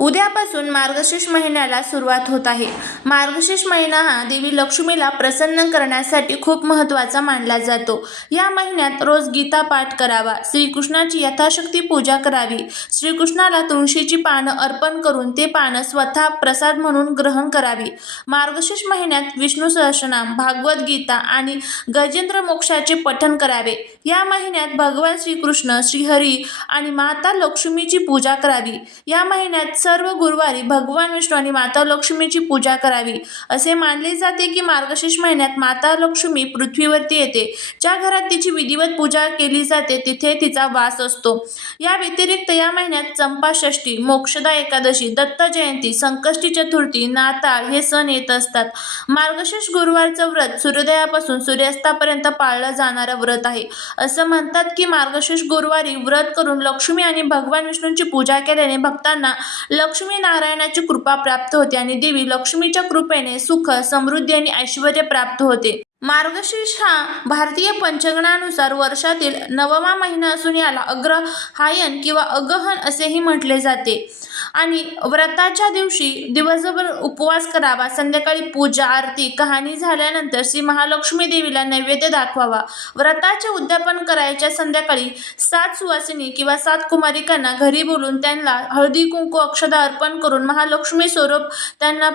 उद्यापासून मार्गशीर्ष महिन्याला सुरुवात होत आहे. मार्गशीर्ष महिना हा देवी लक्ष्मीला प्रसन्न करण्यासाठी खूप महत्त्वाचा मानला जातो. या महिन्यात रोज गीता पाठ करावा श्रीकृष्णाची यथाशक्ती पूजा करावी श्रीकृष्णाला तुळशीची पानं अर्पण करून ते पानं स्वतः प्रसाद म्हणून ग्रहण करावी. मार्गशीर्ष महिन्यात विष्णू सहस्रनाम भागवत गीता आणि गजेंद्र मोक्षाचे पठण करावे. या महिन्यात भगवान श्रीकृष्ण श्रीहरी आणि माता लक्ष्मीची पूजा करावी. या महिन्यात सर्व गुरुवारी भगवान विष्णू आणि माता लक्ष्मीची पूजा करावी. असे मानले जाते की मार्गशीर्ष महिन्यात माता लक्ष्मी पृथ्वीवरती येते. ज्या घरात तिची विधिवत पूजा केली जाते तिथे तिचा वास असतो. या व्यतिरिक्त या महिन्यात चंपाषष्ठी मोक्षदा एकादशी दत्त जयंती संकष्टी चतुर्थी नाताळ हे सण येत असतात. मार्गशीर्ष गुरुवारचं व्रत सूर्योदयापासून सूर्यास्तापर्यंत पाळलं जाणारं व्रत आहे. असं म्हणतात की मार्गशीर्ष गुरुवारी व्रत करून लक्ष्मी आणि भगवान विष्णूंची पूजा केल्याने भक्तांना लक्ष्मी नारायणाची कृपा प्राप्त होते आणि देवी लक्ष्मीच्या कृपेने सुख समृद्धी आणि ऐश्वर प्राप्त होते. मार्गशीर्ष हा भारतीय पंचगणानुसार वर्षातील नवमा महिना असून याला अग्रहायन किंवा अगहन असेही म्हटले जाते. आणि व्रताच्या दिवशी दिवसभर उपवास करावा. संध्याकाळी पूजा आरती कहाणी झाल्यानंतर श्री महालक्ष्मी देवीला नैवेद्य दाखवावा. व्रताचे उद्यापन करायच्या संध्याकाळी सात सुवासिनी किंवा सात कुमारिकांना घरी बोलून त्यांना हळदी कुंकू अक्षदा अर्पण करून महालक्ष्मी स्वरूप त्यांना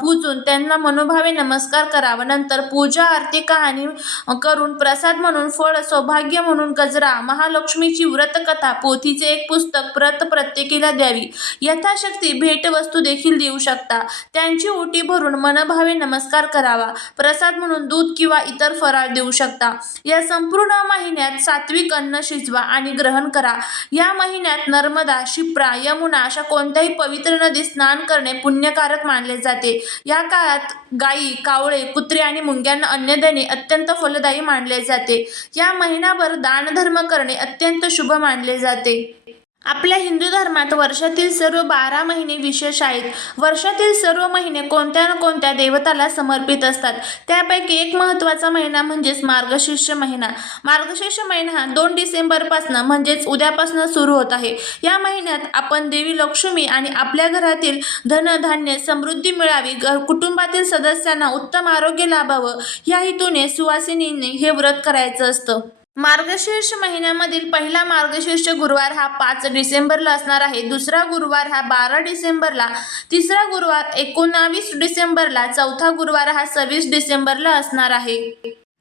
पूजून त्यांना मनोभावे नमस्कार करावा. नंतर पूजा आरती कहाणी करून प्रसाद म्हणून फळ सौभाग्य म्हणून गजरा महालक्ष्मीची व्रतकथा पोथीचे एक पुस्तक प्रत प्रत्येकीला द्यावी. या यथाशक्ती भेटवस्तू देखील देऊ शकता. त्यांची ओटी भरून मनभावे नमस्कार करावा. प्रसाद म्हणून दूध किंवा इतर फराळ देऊ शकता. या संपूर्ण महिन्यात सात्विक अन्न शिजवा आणि ग्रहण करा. या महिन्यात नर्मदा शिप्रा यमुना अशा कोणत्याही पवित्र नदीत स्नान करणे पुण्यकारक मानले जाते. या काळात गायी कावळे कुत्रे आणि मुंग्यांना अन्न देणे अत्यंत फलदायी मानले जाते. या महिनाभर दानधर्म करणे अत्यंत शुभ मानले जाते. आपल्या हिंदू धर्मात वर्षातील सर्व बारा महिने विशेष आहेत. वर्षातील सर्व महिने कोणत्या ना कोणत्या देवताला समर्पित असतात? त्यापैकी एक महत्त्वाचा महिना म्हणजेच मार्गशीर्ष महिना. मार्गशीर्ष महिना हा दोन डिसेंबरपासनं म्हणजेच उद्यापासनं सुरू होत आहे. या महिन्यात आपण देवी लक्ष्मी आणि आपल्या घरातील धनधान्य समृद्धी मिळावी घर कुटुंबातील सदस्यांना उत्तम आरोग्य लाभावं या हेतूने सुवासिनीने हे व्रत करायचं असतं. मार्गशीर्ष महिन्यामधील पहिला मार्गशीर्ष गुरुवार हा पाच डिसेंबरला असणार आहे. दुसरा गुरुवार हा बारा डिसेंबरला. तिसरा गुरुवार एकोणावीस डिसेंबरला. चौथा गुरुवार हा सव्वीस डिसेंबरला असणार आहे.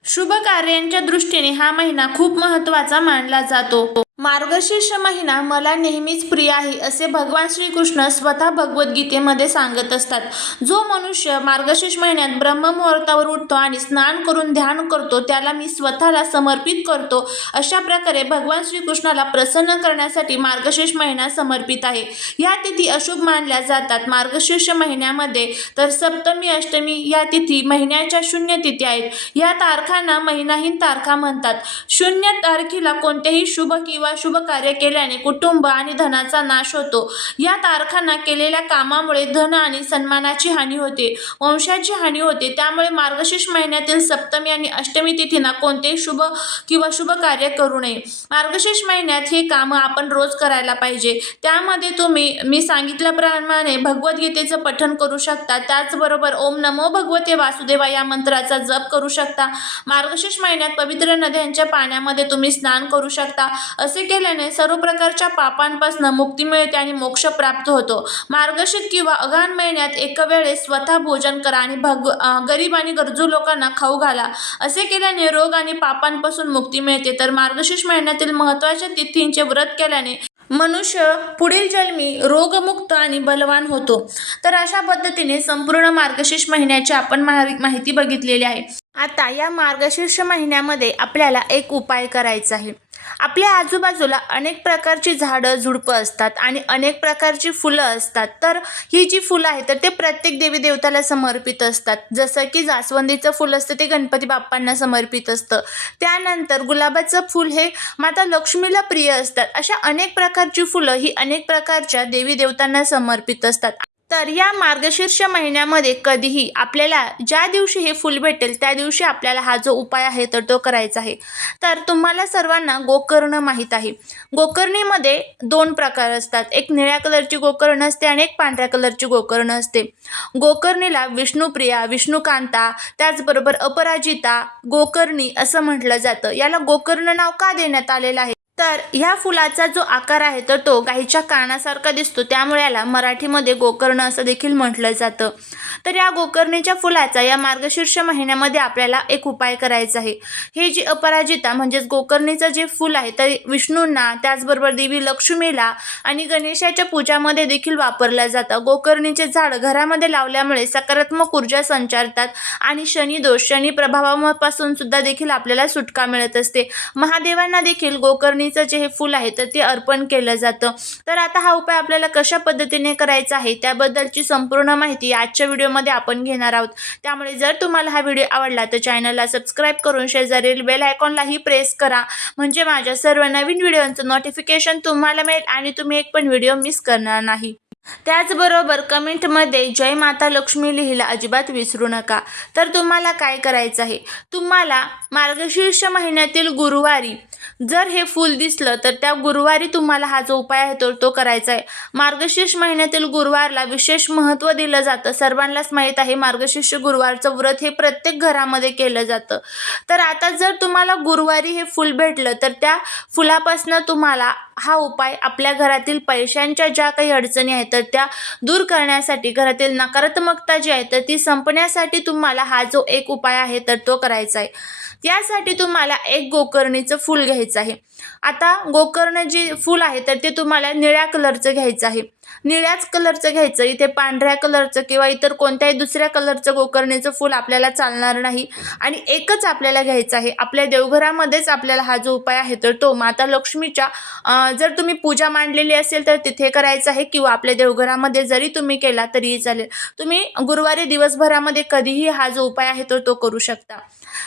शुभ कार्यांच्या दृष्टीने हा महिना खूप महत्त्वाचा मानला जातो. मार्गशीर्ष महिना मला नेहमीच प्रिय आहे असे भगवान श्रीकृष्ण स्वतः भगवद्गीतेमध्ये सांगत असतात. जो मनुष्य मार्गशीर्ष महिन्यात ब्रह्ममुहूर्तावर उठतो आणि स्नान करून ध्यान करतो त्याला मी स्वतःला समर्पित करतो. अशा प्रकारे भगवान श्रीकृष्णाला प्रसन्न करण्यासाठी मार्गशीर्ष महिना समर्पित आहे. या तिथी अशुभ मानल्या जातात. मार्गशीर्ष महिन्यामध्ये तर सप्तमी अष्टमी या तिथी महिन्याच्या शून्य तिथी आहेत. या तारखांना महिनाहीन तारखा म्हणतात. शून्य तारखेला कोणतेही शुभ किंवा शुभ कार्य केल्याने कुटुंब आणि धनाचा नाश होतो. या तारखांना केलेल्या कामामुळे धन आणि सन्मानाची हानी होते. वंशाची हानी होते. त्यामुळे मार्गशीर्ष महिन्यातील सप्तमी आणि अष्टमी तिथींना कोणतेही शुभ किंवा शुभ कार्य करू नये. मार्गशीर्ष महिन्यात हे कामं आपण रोज करायला पाहिजे. त्यामध्ये तुम्ही मी सांगितल्याप्रमाणे भगवद्गीतेचं पठण करू शकता. त्याचबरोबर ओम नमो भगवते वासुदेवा या मंत्राचा जप करू शकता. मार्गशीर्ष महिन्यात पवित्र नद्यांच्या पाण्यामध्ये तुम्ही स्नान करू शकता. असे केल्याने सर्व प्रकारच्या पापांपासून मुक्ती मिळते आणि मोक्ष प्राप्त होतो. मार्गशीर किंवा अगाण महिन्यात एक वेळेस स्वतः भोजन करा आणि भग गरीब आणि गरजू लोकांना खाऊ घाला. असे केल्याने रोग आणि पापांपासून मुक्ती मिळते. तर मार्गशीर्ष महिन्यातील महत्त्वाच्या तिथींचे व्रत केल्याने मनुष्य पुढील जन्मी रोगमुक्त आणि बलवान होतो. तर अशा पद्धतीने संपूर्ण मार्गशीर्ष महिन्याची आपण माहिती बघितलेली आहे. आता या मार्गशीर्ष महिन्यामध्ये आपल्याला एक उपाय करायचा आहे. आपल्या आजूबाजूला अनेक प्रकारची झाडं झुडपं असतात आणि अनेक प्रकारची फुलं असतात. तर ही जी फुलं आहेत तर ते प्रत्येक देवी देवताला समर्पित असतात. जसं की जास्वंदीचं फुल असतं ते गणपती बाप्पांना समर्पित असतं. त्यानंतर गुलाबाचं फूल हे माता लक्ष्मीला प्रिय असतात. अशा अनेक प्रकारची फुलं ही अनेक प्रकारच्या देवी देवतांना समर्पित असतात. तर या मार्गशीर्ष महिन्यामध्ये कधीही आपल्याला ज्या दिवशी हे फूल भेटेल त्या दिवशी आपल्याला हा जो उपाय आहे तर तो करायचा आहे. तर तुम्हाला सर्वांना गोकर्ण माहीत आहे. गोकर्णीमध्ये दोन प्रकार असतात. एक निळ्या कलरची गोकर्ण असते आणि एक पांढऱ्या कलरची गोकर्ण असते. गोकर्णीला विष्णुप्रिया विष्णुकांता त्याचबरोबर अपराजिता गोकर्णी असं म्हटलं जातं. याला गोकर्ण नाव का देण्यात आलेलं आहे? तर ह्या फुलाचा जो आकार आहे तर तो गाईच्या कानासारखा दिसतो. त्यामुळे याला मराठीमध्ये गोकर्ण असं देखील म्हटलं जातं. तर या गोकर्णीच्या फुलाचा या मार्गशीर्ष महिन्यामध्ये आपल्याला एक उपाय करायचा आहे. हे जे अपराजिता म्हणजेच गोकर्णीचं जे फूल आहे तर विष्णूंना त्याचबरोबर देवी लक्ष्मीला आणि गणेशाच्या पूजामध्ये देखील वापरलं जातं. गोकर्णीचे झाड घरामध्ये लावल्यामुळे सकारात्मक ऊर्जा संचारतात आणि शनी दोष शनी प्रभावापासून सुद्धा देखील आपल्याला सुटका मिळत असते. महादेवांना देखील गोकर्णीचं जे हे फूल आहे तर ते अर्पण केलं जातं. तर आता हा उपाय आपल्याला कशा पद्धतीने करायचा आहे त्याबद्दलची संपूर्ण माहिती आजच्या व्हिडिओ व्हिडिओमध्ये आपण घेणार आहोत. त्यामुळे जर तुम्हाला हा व्हिडिओ आवडला तर चॅनलला सबस्क्राईब करून शेजारील बेल आयकॉनलाही प्रेस करा. म्हणजे माझ्या सर्व नवीन व्हिडिओंचं नोटिफिकेशन तुम्हाला मिळेल आणि तुम्ही एक पण व्हिडिओ मिस करणार नाही. त्याचबरोबर कमेंटमध्ये जय माता लक्ष्मी लिहिला अजिबात विसरू नका. तर तुम्हाला काय करायचं आहे? तुम्हाला मार्गशीर्ष महिन्यातील गुरुवारी जर हे फूल दिसलं तर त्या गुरुवारी तुम्हाला हा जो उपाय आहे तो तो करायचा आहे. मार्गशीर्ष महिन्यातील गुरुवारला विशेष महत्त्व दिलं जातं. सर्वांनाच माहीत आहे मार्गशीर्ष गुरुवारचं व्रत हे प्रत्येक घरामध्ये केलं जातं. तर आता जर तुम्हाला गुरुवारी हे फूल भेटलं तर त्या फुलापासनं तुम्हाला हा उपाय आपल्या घरातील पैशांच्या ज्या काही अडचणी आहेत तर त्या दूर करण्यासाठी घरातील नकारात्मकता जी आहे तर ती संपण्यासाठी तुम्हाला हा जो एक उपाय आहे तर तो करायचा आहे. त्यासाठी तुम्हाला एक गोकर्णीचं फूल घ्यायचं आहे. आता गोकर्ण जे फूल आहे तर ते तुम्हाला निळ्या कलरचं घ्यायचं आहे. निळ्याच कलरचं घ्यायचं इथे पांढऱ्या कलरचं किंवा इतर कोणत्याही दुसऱ्या कलरचं गोकर्णीचं फूल आपल्याला चालणार नाही. आणि एकच आपल्याला घ्यायचं आहे आपल्या देवघरामध्येच आपल्याला हा जो उपाय आहे तर तो माता लक्ष्मीच्या जर तुम्ही पूजा मांडलेली असेल तर तिथे करायचं आहे किंवा आपल्या देवघरामध्ये जरी तुम्ही केला तरीही चालेल. तुम्ही गुरुवारी दिवसभरामध्ये कधीही हा जो उपाय आहे तो तो करू शकता.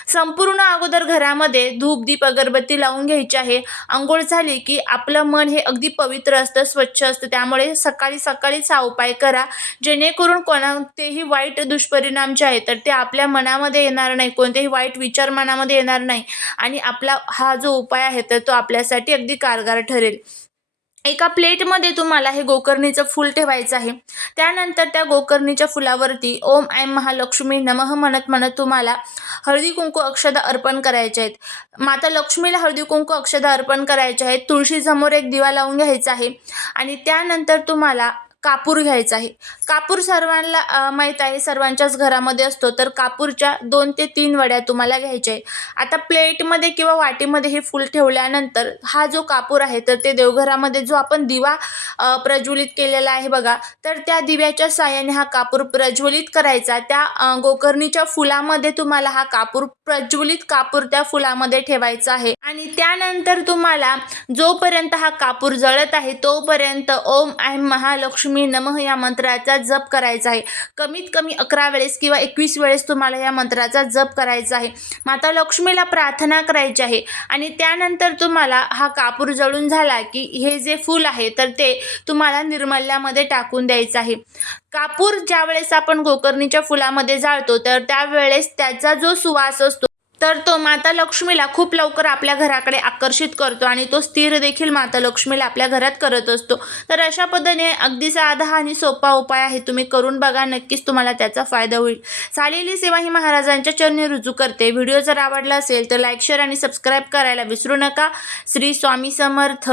संपूर्ण अगोदर घरामध्ये धूप दीप अगरबत्ती लावून घ्यायची आहे. आंघोळ झाली की आपलं मन हे अगदी पवित्र असतं स्वच्छ असतं. त्यामुळे सकाळी सकाळीच हा उपाय करा. जेणेकरून कोणतेही वाईट दुष्परिणाम जे आहेत तर ते आपल्या मनामध्ये येणार नाही. कोणतेही वाईट विचार मनामध्ये येणार नाही. आणि आपला हा जो उपाय आहे तर तो आपल्यासाठी अगदी कारगर ठरेल. एका प्लेटमध्ये तुम्हाला हे गोकर्णीचं फूल ठेवायचं आहे. त्यानंतर त्या गोकर्णीच्या फुलावरती ओम ऐम महालक्ष्मी नमः म्हणत म्हणत तुम्हाला हळदी कुंकू अक्षदा अर्पण करायचे आहेत. माता लक्ष्मीला हळदी कुंकू अक्षदा अर्पण करायचे आहेत. तुळशीसमोर एक दिवा लावून घ्यायचा आहे. आणि त्यानंतर तुम्हाला कापूर घ्यायचा आहे. कापूर सर्वांना माहीत आहे सर्वांच्याच घरामध्ये असतो तर कापूरच्या दोन ते तीन वड्या तुम्हाला घ्यायच्या आहे. आता प्लेटमध्ये किंवा वाटीमध्ये हे फूल ठेवल्यानंतर हा जो कापूर आहे तर ते देवघरामध्ये जो आपण दिवा प्रज्वलित केलेला आहे बघा तर त्या दिव्याच्या साह्याने हा कापूर प्रज्वलित करायचा. त्या गोकर्णीच्या फुलामध्ये तुम्हाला हा कापूर प्रज्वलित कापूर त्या फुलामध्ये ठेवायचा आहे. आणि त्यानंतर तुम्हाला जोपर्यंत हा कापूर जळत आहे तोपर्यंत ओम ऐम महालक्ष्मी नमः या मंत्राचा जप करायचा आहे. कमीत कमी अकरा वेळेस किंवा एकवीस वेळेस तुम्हाला या मंत्राचा जप करायचा आहे. माता लक्ष्मीला प्रार्थना करायची आहे आणि त्यानंतर तुम्हाला हा कापूर जळून झाला की हे जे फूल आहे तर ते तुम्हाला निर्मल्यामध्ये टाकून द्यायचं आहे. कापूर ज्या वेळेस आपण गोकर्णीच्या फुलामध्ये जाळतो तर त्यावेळेस त्याचा जो सुवास असतो तर तो माता लक्ष्मीला खूप लवकर आपल्या घराकडे आकर्षित करतो आणि तो स्थिर देखील माता लक्ष्मीला आपल्या घरात करत असतो. तर अशा पद्धतीने अगदी साधा आणि सोपा उपाय आहे. तुम्ही करून बघा नक्कीच तुम्हाला त्याचा फायदा होईल. चालेली सेवा ही महाराजांच्या चरणी रुजू करते. व्हिडिओ जर आवडला असेल तर लाईक शेअर आणि सबस्क्राईब करायला विसरू नका. श्री स्वामी समर्थ.